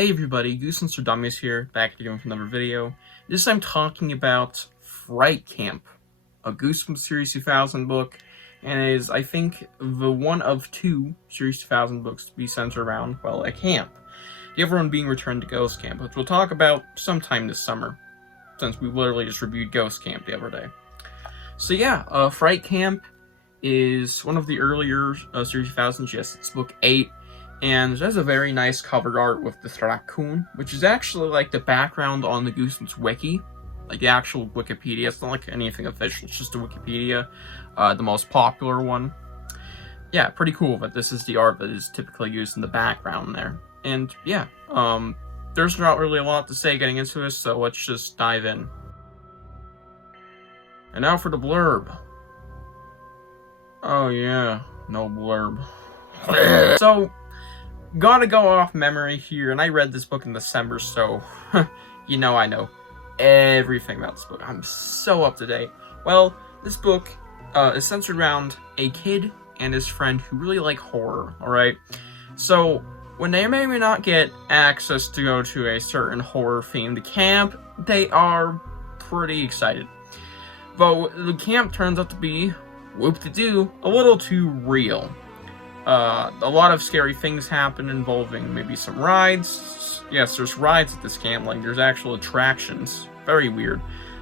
Hey everybody, Goosebumps or Dummies here, back again with another video. This time talking about Fright Camp, a Goosebumps Series 2000 book, and it is, I think, the one of two Series 2000 books to be centered around, well, a camp. The other one being Return to Ghost Camp, which we'll talk about sometime this summer, since we literally just reviewed Ghost Camp the other day. So yeah, Fright Camp is one of the earlier Series 2000s. Yes, it's book 8. And it has a very nice cover art with this raccoon, which is actually like the background on the Goosebumps wiki, like the actual Wikipedia. It's not like anything official, it's just a Wikipedia, the most popular one. Yeah, pretty cool, but this is the art that is typically used in the background there. And yeah, there's not really a lot to say getting into this, so let's just dive in. And now for the blurb. Oh yeah, no blurb. So, gotta go off memory here, and I read this book in December, so you know I know everything about this book. I'm so up to date. Well, this book is centered around a kid and his friend who really like horror, alright? So, when they may or may not get access to go to a certain horror-themed camp, they are pretty excited. But the camp turns out to be, whoop-de-doo, a little too real. A lot of scary things happen involving maybe some rides. Yes, there's rides at this camp, like there's actual attractions. Very weird.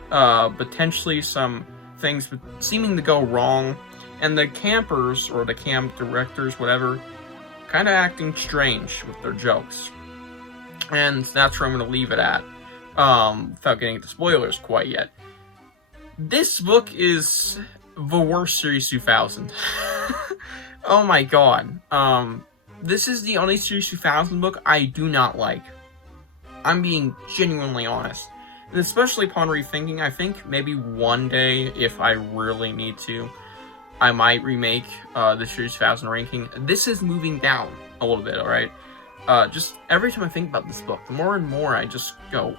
Potentially some things seeming to go wrong. And the campers, or the camp directors, whatever, kind of acting strange with their jokes. And that's where I'm going to leave it at, without getting into spoilers quite yet. This book is the worst Series 2000. Oh my god. This is the only Series 2000 book I do not like. I'm being genuinely honest. And especially upon rethinking, I think maybe one day, if I really need to, I might remake the Series 2000 ranking. This is moving down a little bit, alright? Just every time I think about this book, the more and more I just go,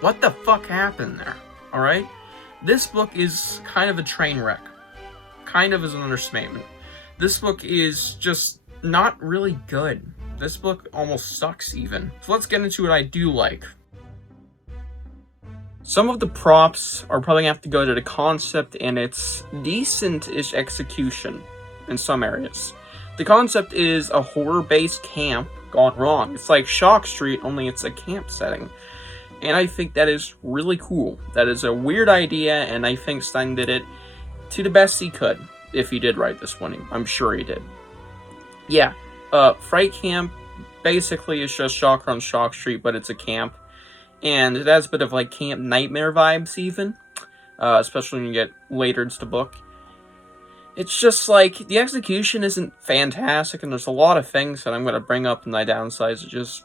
what the fuck happened there? Alright? This book is kind of a train wreck. Kind of is an understatement. This book is just not really good. This book almost sucks even. So let's get into what I do like. Some of the props are probably going to have to go to the concept and its decent-ish execution in some areas. The concept is a horror-based camp gone wrong. It's like Shock Street, only it's a camp setting. And I think that is really cool. That is a weird idea, and I think Stine did it to the best he could. If he did write this one, I'm sure he did. Yeah, Fright Camp basically is just Shocker on Shock Street, but it's a camp. And it has a bit of like Camp Nightmare vibes even, especially when you get later into the book. It's just like, the execution isn't fantastic, and there's a lot of things that I'm going to bring up in my downsides.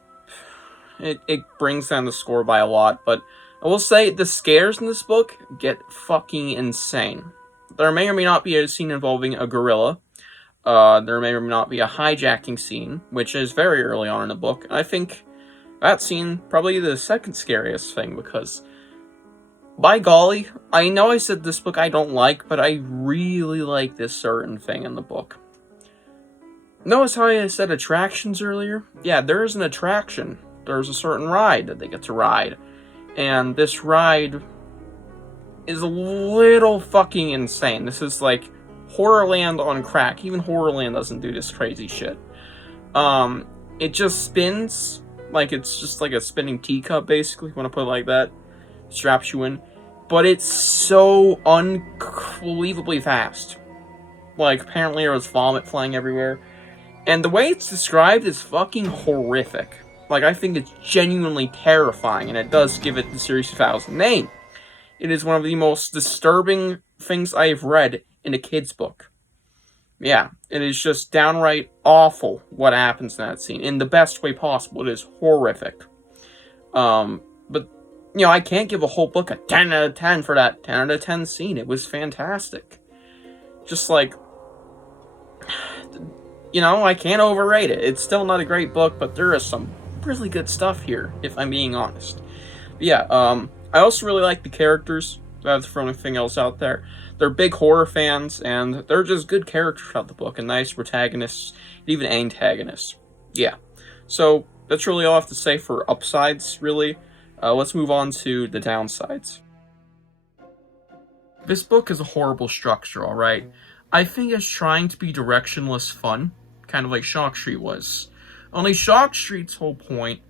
It brings down the score by a lot, but I will say the scares in this book get fucking insane. There may or may not be a scene involving a gorilla. There may or may not be a hijacking scene, which is very early on in the book. I think that scene probably the second scariest thing, because by golly, I know I said this book I don't like, but I really like this certain thing in the book. Notice how I said attractions earlier? Yeah, there is an attraction. There's a certain ride that they get to ride. And this ride is a little fucking insane. This is like Horrorland on crack. Even Horrorland doesn't do this crazy shit. It just spins like it's just like a spinning teacup, basically, if you want to put it like that. Straps you in. But it's so unbelievably fast. Like, apparently there was vomit flying everywhere. And the way it's described is fucking horrific. Like, I think it's genuinely terrifying, and it does give it the Series 2000 name. It is one of the most disturbing things I have read in a kid's book. Yeah, it is just downright awful what happens in that scene. In the best way possible. It is horrific. But, you know, I can't give a whole book a 10 out of 10 for that 10 out of 10 scene. It was fantastic. Just like, you know, I can't overrate it. It's still not a great book, but there is some really good stuff here, if I'm being honest. But yeah, I also really like the characters. That's the only thing else out there. They're big horror fans, and they're just good characters throughout the book, and nice protagonists, and even antagonists. Yeah. So, that's really all I have to say for upsides, really. Let's move on to the downsides. This book is a horrible structure, alright? I think it's trying to be directionless fun, kind of like Shock Street was. Only Shock Street's whole point,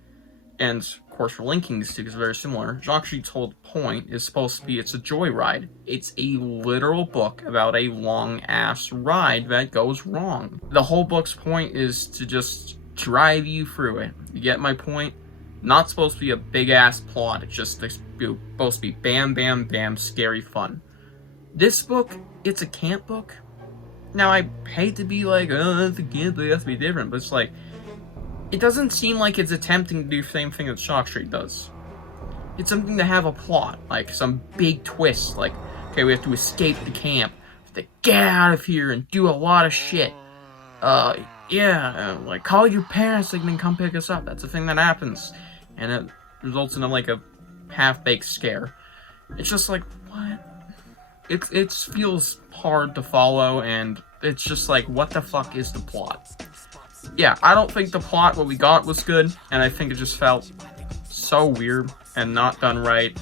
and of course we're linking these two because they're very similar, Shock Street's whole point is supposed to be it's a joyride. It's a literal book about a long-ass ride that goes wrong. The whole book's point is to just drive you through it. You get my point? Not supposed to be a big-ass plot. It's just supposed to be bam, bam, bam, scary fun. This book, it's a camp book. Now, I hate to be like, oh, it's a camp book, it has to be different, but it's like, it doesn't seem like it's attempting to do the same thing that Shock Street does. It's something to have a plot, like some big twist, like, okay, we have to escape the camp, we have to get out of here and do a lot of shit. Like, call your parents, they can come pick us up. That's a thing that happens. And it results in, like, a half-baked scare. It's just like, what? It feels hard to follow, and it's just like, what the fuck is the plot? Yeah, I don't think the plot, what we got, was good, and I think it just felt so weird and not done right.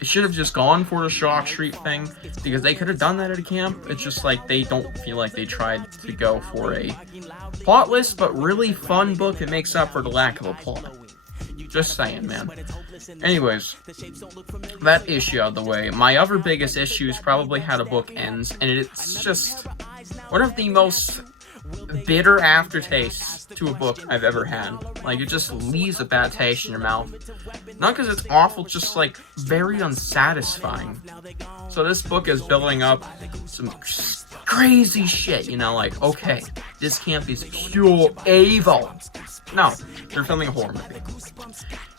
It should have just gone for the Shock Street thing, because they could have done that at a camp. It's just like, they don't feel like they tried to go for a plotless, but really fun book that makes up for the lack of a plot. Just saying, man. Anyways, that issue out of the way. My other biggest issue is probably how the book ends, and it's just one of the most bitter aftertastes to a book I've ever had. Like, it just leaves a bad taste in your mouth. Not because it's awful, just, like, very unsatisfying. So this book is building up some crazy shit, you know, like, okay, this camp is pure evil. No, they're filming a horror movie.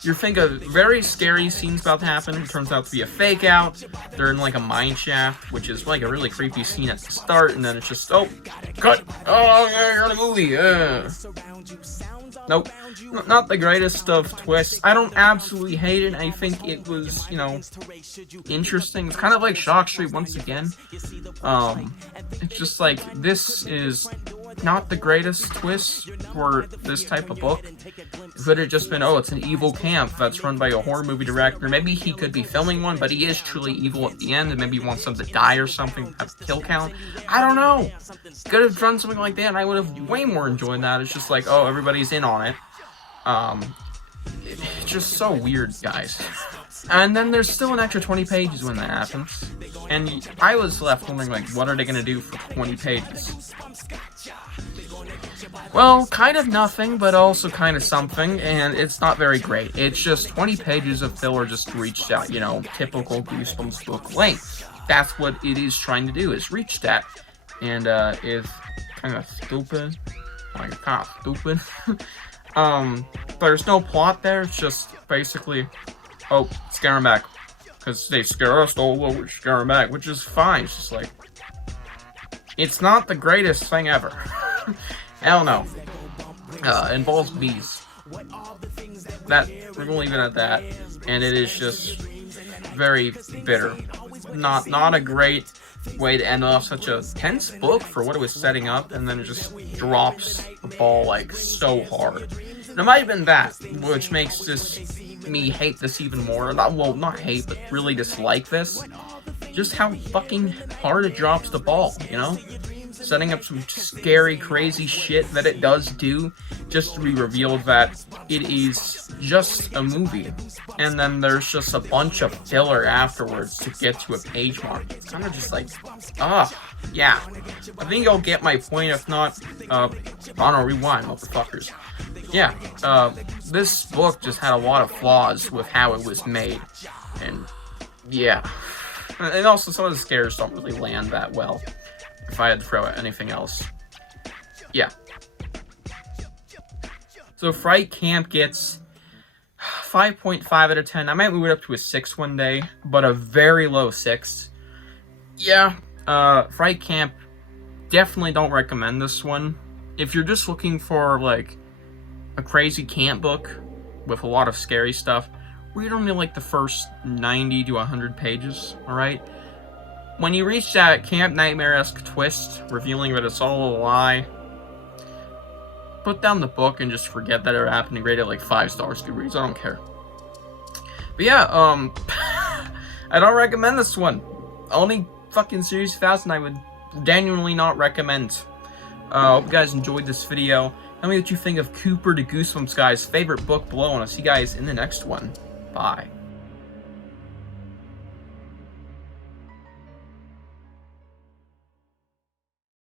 You think of very scary scenes about to happen. It turns out to be a fake out. They're in like a mine shaft, which is like a really creepy scene at the start, and then it's just, oh, cut! Oh, yeah, you're in a movie! Nope. Not the greatest of twists. I don't absolutely hate it. I think it was, you know, interesting. It's kind of like Shock Street once again. It's just like, this is not the greatest twist for this type of book. It could have just been, oh, it's an evil camp that's run by a horror movie director. Maybe he could be filming one, but he is truly evil at the end, and maybe he wants them to die or something, have a kill count. I don't know. Could have done something like that, and I would have way more enjoyed that. It's just like, oh, everybody's in on it. It's just so weird, guys. And then there's still an extra 20 pages when that happens. And I was left wondering, like, what are they going to do for 20 pages? Well, kind of nothing, but also kind of something, and it's not very great. It's just 20 pages of filler just reached out, you know, typical Goosebumps book length. That's what it is trying to do, is reach that. And, it's kind of stupid. Like, kind of stupid. There's no plot there, it's just basically, oh, scare them back. Because they scare us all over, scare them back, which is fine. It's just like, it's not the greatest thing ever. Hell no. It involves bees. That, we're gonna leave it at that. And it is just very bitter. Not a great way to end off such a tense book for what it was setting up, and then it just drops the ball like so hard. And it might have been that, which makes me hate this even more. Well, not hate, but really dislike this. Just how fucking hard it drops the ball, you know? Setting up some scary, crazy shit that it does do, just to be revealed that it is just a movie. And then there's just a bunch of filler afterwards to get to a page mark. It's kind of just like, yeah. I think you'll get my point, if not, on rewind, motherfuckers. Yeah, this book just had a lot of flaws with how it was made. And, yeah. And also, some of the scares don't really land that well. If I had to throw at anything else. Yeah. So Fright Camp gets 5.5 out of 10. I might move it up to a 6 one day, but a very low 6. Yeah, Fright Camp, definitely don't recommend this one. If you're just looking for, like, a crazy camp book with a lot of scary stuff, read only, like, the first 90 to 100 pages, alright? When you reach that Camp Nightmare-esque twist, revealing that it's all a lie, put down the book and just forget that it happened and rate it like 5 stars. Goodreads, I don't care. But yeah, I don't recommend this one. Only fucking Series 1000 I would genuinely not recommend. Hope you guys enjoyed this video. Tell me what you think of Cooper the Goosebumps guy's favorite book below, and I'll see you guys in the next one. Bye.